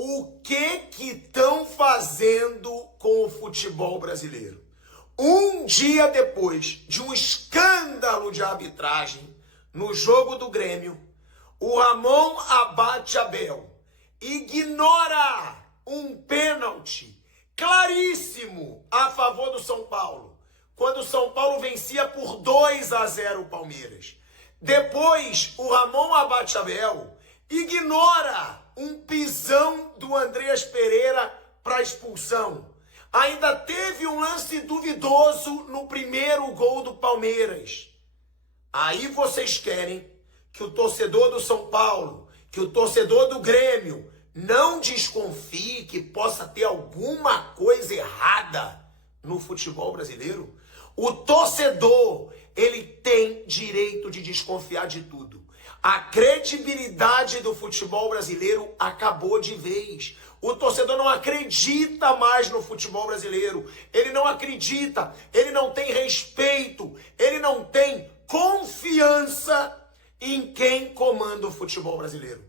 O que estão fazendo com o futebol brasileiro? Um dia depois de um escândalo de arbitragem no jogo do Grêmio, o Ramon Abate Abel ignora um pênalti claríssimo a favor do São Paulo, quando o São Paulo vencia por 2-0 o Palmeiras. Depois, o Ramon Abate Abel ignora um pisão do Andreas Pereira para expulsão. Ainda teve um lance duvidoso no primeiro gol do Palmeiras. Aí vocês querem que o torcedor do São Paulo, que o torcedor do Grêmio não desconfie que possa ter alguma coisa errada no futebol brasileiro? O torcedor, ele tem direito de desconfiar de tudo. A credibilidade do futebol brasileiro acabou de vez. O torcedor não acredita mais no futebol brasileiro. Ele não acredita, ele não tem respeito, ele não tem confiança em quem comanda o futebol brasileiro.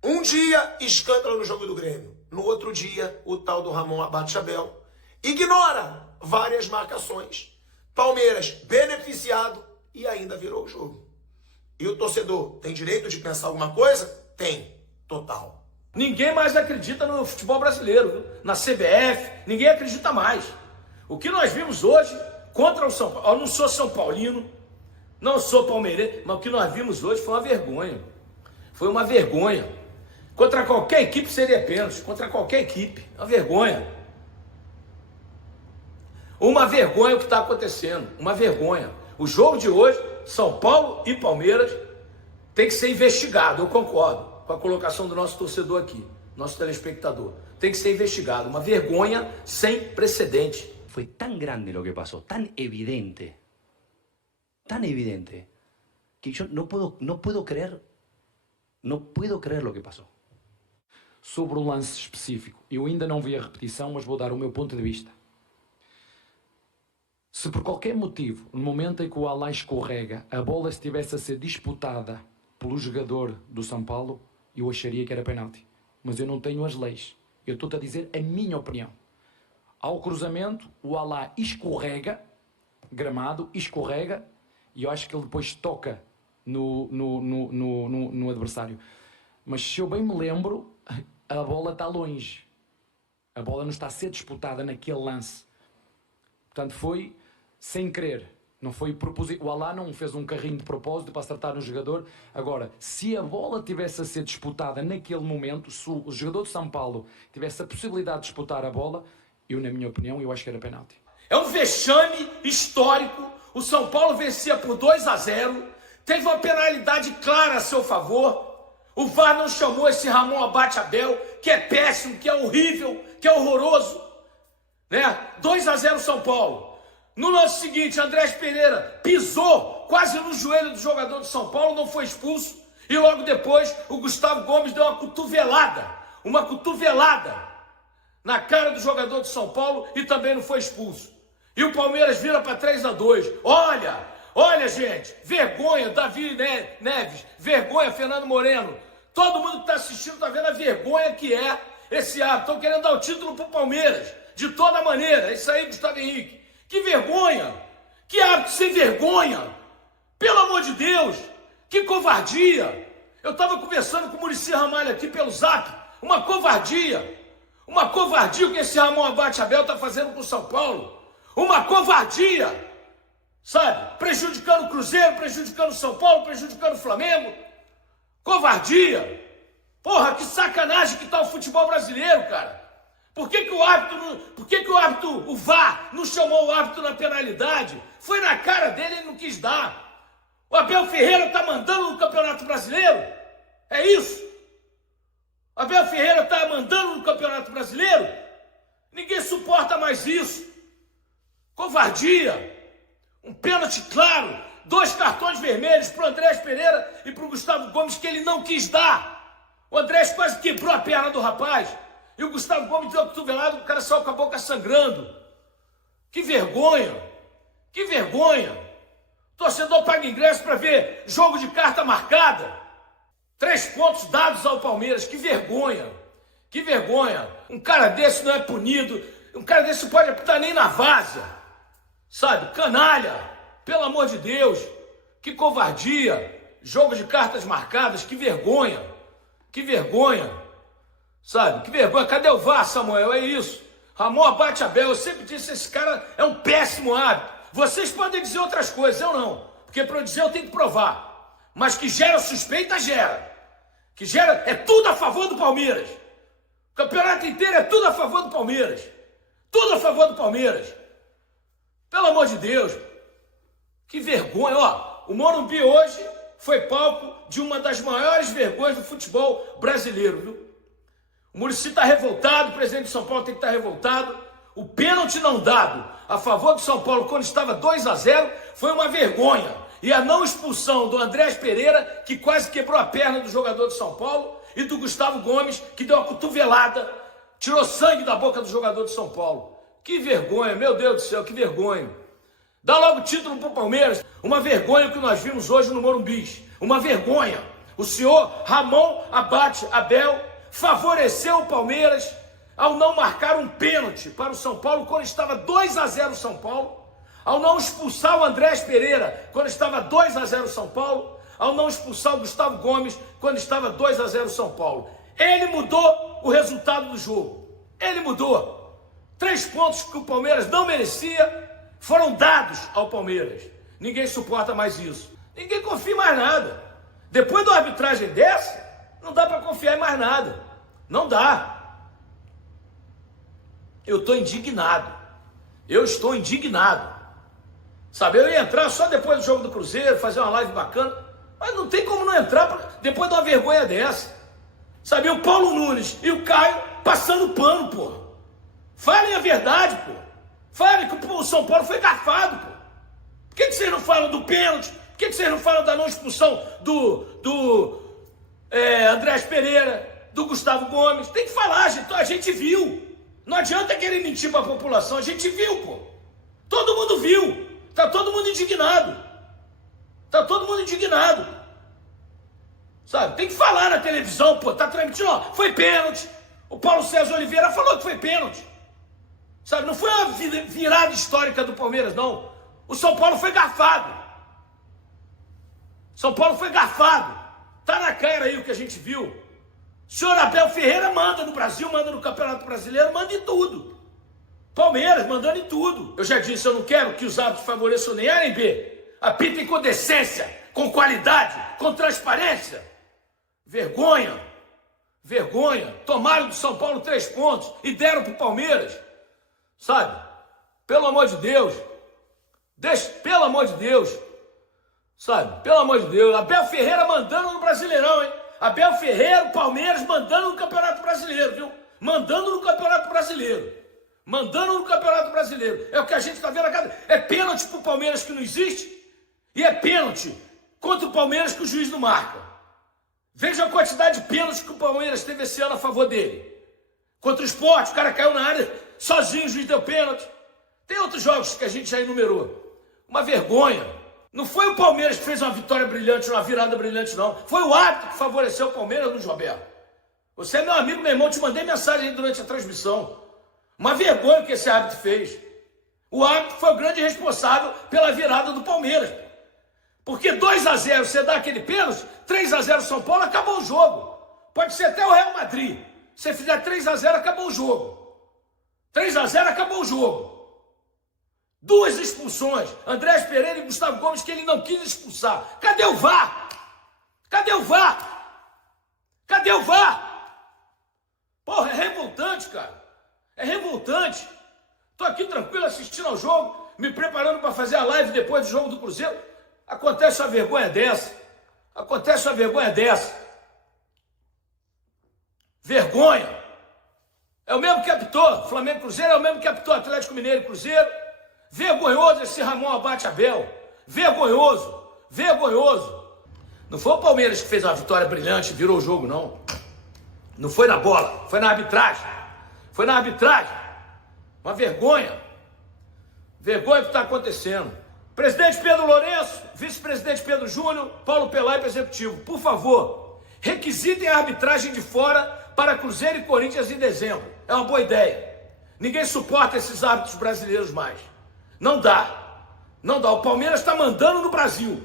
Um dia, escândalo no jogo do Grêmio. No outro dia, o tal do Ramon Abate Abel ignora várias marcações. Palmeiras beneficiado e ainda virou o jogo. E o torcedor tem direito de pensar alguma coisa? Tem. Total. Ninguém mais acredita no futebol brasileiro, viu? Na CBF, ninguém acredita mais. O que nós vimos hoje contra o São Paulo, eu não sou São Paulino, não sou palmeirense, mas o que nós vimos hoje foi uma vergonha. Foi uma vergonha. Contra qualquer equipe seria pênalti, contra qualquer equipe, uma vergonha. Uma vergonha o que está acontecendo, uma vergonha. O jogo de hoje, São Paulo e Palmeiras, tem que ser investigado, eu concordo com a colocação do nosso torcedor aqui, nosso telespectador. Tem que ser investigado, uma vergonha sem precedente. Fue tan grande lo que pasó, tan evidente, que yo no puedo creer lo que pasó. Sobre o lance específico, eu ainda não vi a repetição, mas vou dar o meu ponto de vista. Se por qualquer motivo, no momento em que o Alá escorrega, a bola estivesse a ser disputada pelo jogador do São Paulo, eu acharia que era penalti. Mas eu não tenho as leis. Eu estou-te a dizer a minha opinião. Ao cruzamento, o Alá escorrega, gramado, escorrega, e eu acho que ele depois toca no adversário. Mas se eu bem me lembro, a bola está longe. A bola não está a ser disputada naquele lance. Portanto, foi sem querer. Não foi proposito. O Alá não fez um carrinho de propósito para acertar no jogador. Agora, se a bola tivesse a ser disputada naquele momento, se o jogador de São Paulo tivesse a possibilidade de disputar a bola, eu, na minha opinião, eu acho que era penalti. É um vexame histórico. O São Paulo vencia por 2-0. Teve uma penalidade clara a seu favor. O VAR não chamou esse Ramon Abate Abel, que é péssimo, que é horrível, que é horroroso. Né? 2-0 São Paulo. No lance seguinte, Andreas Pereira pisou quase no joelho do jogador do São Paulo, não foi expulso. E logo depois, o Gustavo Gomes deu uma cotovelada na cara do jogador do São Paulo e também não foi expulso. E o Palmeiras vira para 3-2. Olha, gente, vergonha, Davi Neves, vergonha, Fernando Moreno. Todo mundo que está assistindo está vendo a vergonha que é esse árbitro. Estão querendo dar o título para o Palmeiras, de toda maneira. É isso aí, Gustavo Henrique. Que vergonha! Que árbitro sem vergonha! Pelo amor de Deus! Que covardia! Eu estava conversando com o Muricy Ramalho aqui pelo Zap. Uma covardia! Uma covardia o que esse Ramon Abate Abel está fazendo com o São Paulo. Uma covardia! Sabe? Prejudicando o Cruzeiro, prejudicando o São Paulo, prejudicando o Flamengo. Covardia! Porra, que sacanagem que tá o futebol brasileiro, cara! Por que o árbitro, o VAR, não chamou o árbitro na penalidade? Foi na cara dele, ele não quis dar. O Abel Ferreira tá mandando no Campeonato Brasileiro? É isso? O Abel Ferreira tá mandando no Campeonato Brasileiro? Ninguém suporta mais isso. Covardia! Um pênalti claro, 2 cartões vermelhos pro Andreas Pereira e pro Gustavo Gomes que ele não quis dar. O Andreas quase quebrou a perna do rapaz. E o Gustavo Gomes deu uma cotovelada, o cara saiu com a boca sangrando. Que vergonha! Que vergonha! O torcedor paga ingresso para ver jogo de carta marcada. 3 pontos dados ao Palmeiras. Que vergonha! Que vergonha. Um cara desse não é punido. Um cara desse não pode apitar nem na várzea. Sabe? Canalha. Pelo amor de Deus. Que covardia. Jogo de cartas marcadas. Que vergonha. Que vergonha. Sabe? Que vergonha. Cadê o VAR, Samuel? É isso. Ramon Abate Abel. Eu sempre disse, esse cara é um péssimo árbitro. Vocês podem dizer outras coisas, eu não. Porque para eu dizer eu tenho que provar. Mas que gera suspeita, gera. Que gera, é tudo a favor do Palmeiras. O campeonato inteiro é tudo a favor do Palmeiras. Tudo a favor do Palmeiras. Pelo amor de Deus. Que vergonha. Ó, o Morumbi hoje foi palco de uma das maiores vergonhas do futebol brasileiro, viu? O Muricy está revoltado, o presidente de São Paulo tem que estar revoltado. O pênalti não dado a favor do São Paulo quando estava 2-0 foi uma vergonha. E a não expulsão do Andrés Pereira, que quase quebrou a perna do jogador de São Paulo, e do Gustavo Gomes, que deu uma cotovelada, tirou sangue da boca do jogador de São Paulo. Que vergonha, meu Deus do céu, que vergonha. Dá logo o título para o Palmeiras. Uma vergonha que nós vimos hoje no Morumbi. Uma vergonha. O senhor Ramon Abate Abel favoreceu o Palmeiras ao não marcar um pênalti para o São Paulo quando estava 2-0 o São Paulo, ao não expulsar o Andrés Pereira quando estava 2-0 o São Paulo, ao não expulsar o Gustavo Gomes quando estava 2-0 o São Paulo. Ele mudou o resultado do jogo. Ele mudou. 3 pontos que o Palmeiras não merecia foram dados ao Palmeiras. Ninguém suporta mais isso. Ninguém confia em mais nada. Depois da arbitragem dessa, não dá para confiar em mais nada. Não dá. Eu estou indignado. Eu estou indignado. Sabe, eu ia entrar só depois do jogo do Cruzeiro, fazer uma live bacana, mas não tem como não entrar depois de uma vergonha dessa. Sabe, o Paulo Nunes e o Caio passando pano, pô. Falem a verdade, pô. Falem que o São Paulo foi garfado, pô. Por que vocês não falam do pênalti? Por que vocês não falam da não expulsão do Andrés Pereira, do Gustavo Gomes? Tem que falar, gente. A gente viu. Não adianta querer mentir para a população. A gente viu, pô. Todo mundo viu. Tá todo mundo indignado. Tá todo mundo indignado. Sabe? Tem que falar na televisão, pô. Tá transmitindo, ó. Foi pênalti. O Paulo César Oliveira falou que foi pênalti. Sabe? Não foi uma virada histórica do Palmeiras, não. O São Paulo foi garfado. São Paulo foi garfado. Tá na cara aí o que a gente viu. O senhor Abel Ferreira manda no Brasil, manda no Campeonato Brasileiro, manda em tudo. Palmeiras mandando em tudo. Eu já disse, eu não quero que os árbitros favoreçam nem A nem B. Apitem com decência, com qualidade, com transparência. Vergonha. Vergonha. Tomaram do São Paulo 3 pontos e deram pro Palmeiras. Sabe? Pelo amor de Deus. Pelo amor de Deus. Sabe? Pelo amor de Deus. Abel Ferreira mandando no Brasileirão, hein? Abel Ferreira, Palmeiras mandando no Campeonato Brasileiro, viu? Mandando no Campeonato Brasileiro. Mandando no Campeonato Brasileiro. É o que a gente está vendo a cada... É pênalti pro Palmeiras que não existe. E é pênalti contra o Palmeiras que o juiz não marca. Veja a quantidade de pênaltis que o Palmeiras teve esse ano a favor dele. Contra o Sport, o cara caiu na área, sozinho o juiz deu pênalti. Tem outros jogos que a gente já enumerou. Uma vergonha. Não foi o Palmeiras que fez uma vitória brilhante, uma virada brilhante, não. Foi o árbitro que favoreceu o Palmeiras, Luiz Roberto. Você é meu amigo, meu irmão, te mandei mensagem aí durante a transmissão. Uma vergonha que esse árbitro fez. O árbitro foi o grande responsável pela virada do Palmeiras. Porque 2-0, você dá aquele pênalti, 3-0 São Paulo, acabou o jogo. Pode ser até o Real Madrid. Se você fizer 3-0, acabou o jogo. 3-0, acabou o jogo. 2 expulsões. Andrés Pereira e Gustavo Gomes que ele não quis expulsar. Cadê o VAR? Cadê o VAR? Cadê o VAR? Porra, é revoltante, cara. É revoltante. Tô aqui tranquilo assistindo ao jogo, me preparando para fazer a live depois do jogo do Cruzeiro. Acontece uma vergonha dessa. Acontece uma vergonha dessa. Vergonha. É o mesmo que apitou Flamengo e Cruzeiro, é o mesmo que apitou Atlético Mineiro e Cruzeiro. Vergonhoso esse Ramon Abate Abel. Vergonhoso. Vergonhoso. Não foi o Palmeiras que fez uma vitória brilhante e virou o jogo, não. Não foi na bola, foi na arbitragem. Foi na arbitragem. Uma vergonha. Vergonha que está acontecendo. Presidente Pedro Lourenço, vice-presidente Pedro Júnior, Paulo Pelaipe, executivo. Por favor, requisitem a arbitragem de fora para Cruzeiro e Corinthians em dezembro. É uma boa ideia. Ninguém suporta esses árbitros brasileiros mais. Não dá. Não dá. O Palmeiras está mandando no Brasil.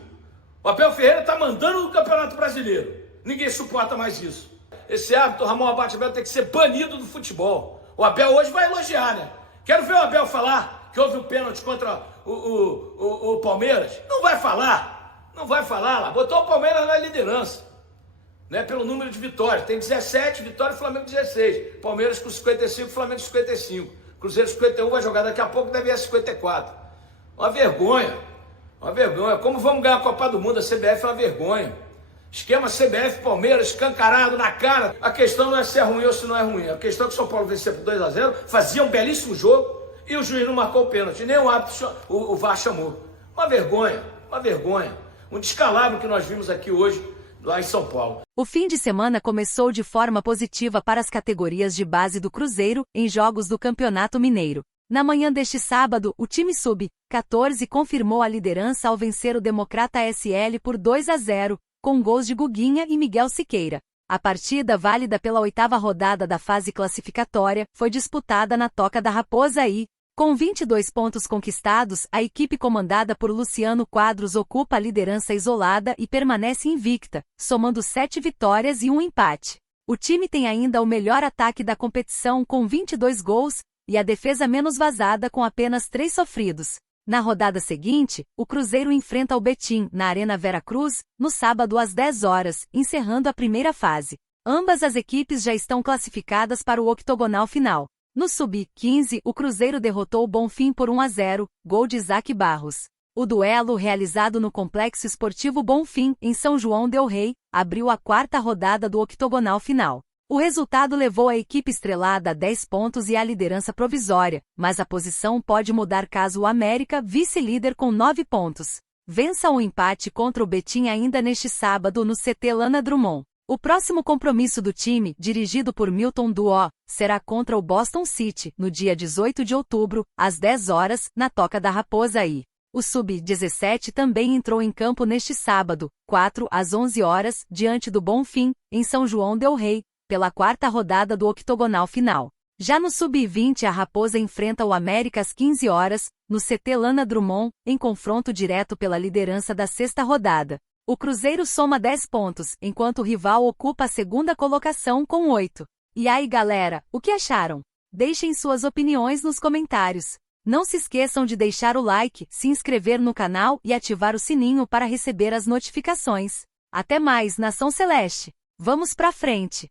O Abel Ferreira está mandando no Campeonato Brasileiro. Ninguém suporta mais isso. Esse árbitro, Ramon Abate Abel, tem que ser banido do futebol. O Abel hoje vai elogiar, né? Quero ver o Abel falar que houve um pênalti contra o Palmeiras. Não vai falar. Não vai falar lá. Botou o Palmeiras na liderança. Né, pelo número de vitórias. Tem 17 vitórias, Flamengo 16. Palmeiras com 55, Flamengo 55. Cruzeiro 51 vai jogar daqui a pouco, deve ir 54. Uma vergonha. Uma vergonha. Como vamos ganhar a Copa do Mundo? A CBF é uma vergonha. Esquema CBF Palmeiras escancarado na cara. A questão não é se é ruim ou se não é ruim. A questão é que o São Paulo venceu por 2-0, fazia um belíssimo jogo e o juiz não marcou o pênalti. Nem o árbitro, o VAR chamou. Uma vergonha. Uma vergonha. Um descalabro que nós vimos aqui hoje, lá em São Paulo. O fim de semana começou de forma positiva para as categorias de base do Cruzeiro, em jogos do Campeonato Mineiro. Na manhã deste sábado, o time sub-14 confirmou a liderança ao vencer o Democrata SL por 2-0, com gols de Guguinha e Miguel Siqueira. A partida, válida pela 8ª rodada da fase classificatória, foi disputada na Toca da Raposa e, com 22 pontos conquistados, a equipe comandada por Luciano Quadros ocupa a liderança isolada e permanece invicta, somando 7 vitórias e 1 empate. O time tem ainda o melhor ataque da competição com 22 gols, e a defesa menos vazada com apenas 3 sofridos. Na rodada seguinte, o Cruzeiro enfrenta o Betim, na Arena Veracruz, no sábado às 10 horas, encerrando a primeira fase. Ambas as equipes já estão classificadas para o octogonal final. No Sub-15, o Cruzeiro derrotou o Bonfim por 1-0, gol de Isaac Barros. O duelo, realizado no Complexo Esportivo Bonfim, em São João del Rei, abriu a 4ª rodada do octogonal final. O resultado levou a equipe estrelada a 10 pontos e a liderança provisória, mas a posição pode mudar caso o América, vice-líder com 9 pontos, vença o empate contra o Betim ainda neste sábado no CT Lana Drummond. O próximo compromisso do time, dirigido por Milton Duó, será contra o Boston City, no dia 18 de outubro, às 10 horas, na Toca da Raposa e o Sub-17 também entrou em campo neste sábado, 4 às 11 horas, diante do Bonfim, em São João del Rei, pela 4ª rodada do octogonal final. Já no Sub-20 a Raposa enfrenta o América às 15 horas, no CT Lana Drummond, em confronto direto pela liderança da 6ª rodada. O Cruzeiro soma 10 pontos, enquanto o rival ocupa a 2ª colocação com 8. E aí galera, o que acharam? Deixem suas opiniões nos comentários. Não se esqueçam de deixar o like, se inscrever no canal e ativar o sininho para receber as notificações. Até mais, Nação Celeste! Vamos pra frente!